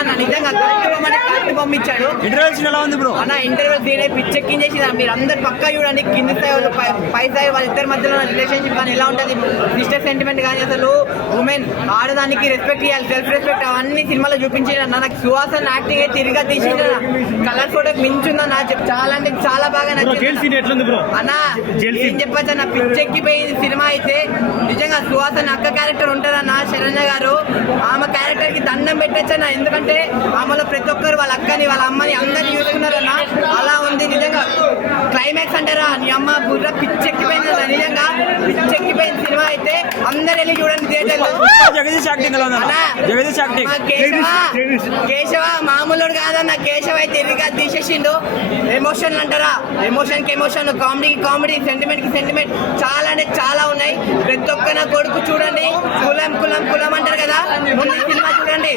అన్న నిజంగా కరెక్ట్ పంపించాడు. ఇంటర్వ్యూస్ ఎలా ఉంది బ్రో? అన్న ఇంటర్వ్యూస్ దీని పిచ్చెక్కించేసి మీరు అందరు పక్కా చూడండి. కింది స్థాయి వాళ్ళు పై స్థాయి వాళ్ళిద్దరి మధ్యలో రిలేషన్షిప్ కానీ ఎలా ఉంటుంది, సిస్టర్ సెంటిమెంట్ కానీ, అసలు ఉమెన్ ఆడదానికి రెస్పెక్ట్ ఇవ్వాలి, సెల్ఫ్ రెస్పెక్ట్ అవన్నీ సినిమాలో చూపించాడు అన్న. నాకు సుహాసన్ యాక్టింగ్ తిరిగా తీసిండు. కలర్ ఫోటో మించుందన్న చాలా అంటే చాలా బాగా నచ్చింది అన్న. ఏం చెప్పచ్చు అన్న, పిచ్చెక్కిపోయింది సినిమా అయితే. నిజంగా సుహాసన్ అక్క క్యారెక్టర్ ఉంటారన్న శరణ్య గారు, ఆమె క్యారెక్టర్ కి దండం పెట్టచ్చన్న. ఎందుకంటే ఆమెలో ప్రతి ఒక్కరు వాళ్ళ అక్కని వాళ్ళ అమ్మని అందరినీ చూసుకున్నారన్న. అలా ఉంది నిజంగా. క్లైమాక్స్ అంటారా నీ అమ్మ బుర్ర పిచ్చెక్కిపోయింది అన్న. నిజంగా పిచ్చెక్కిపోయింది సినిమా అయితే. అందరు వెళ్ళి చూడండి థియేటర్ లో. కేశవ మామూలు కాదన్న. కేశవ అయితే తిరిగా తీసేసిండు. ఎమోషన్ అంటారా, ఎమోషన్ కి ఎమోషన్, కామెడీ కి కామెడీ, సెంటిమెంట్ కి సెంటిమెంట్ చాలా అంటే చాలా ఉన్నాయి. ప్రతి ఒక్క నా కొడుకు చూడండి. కులం కులం కులం అంటారు కదా, ముందు సినిమా చూడండి.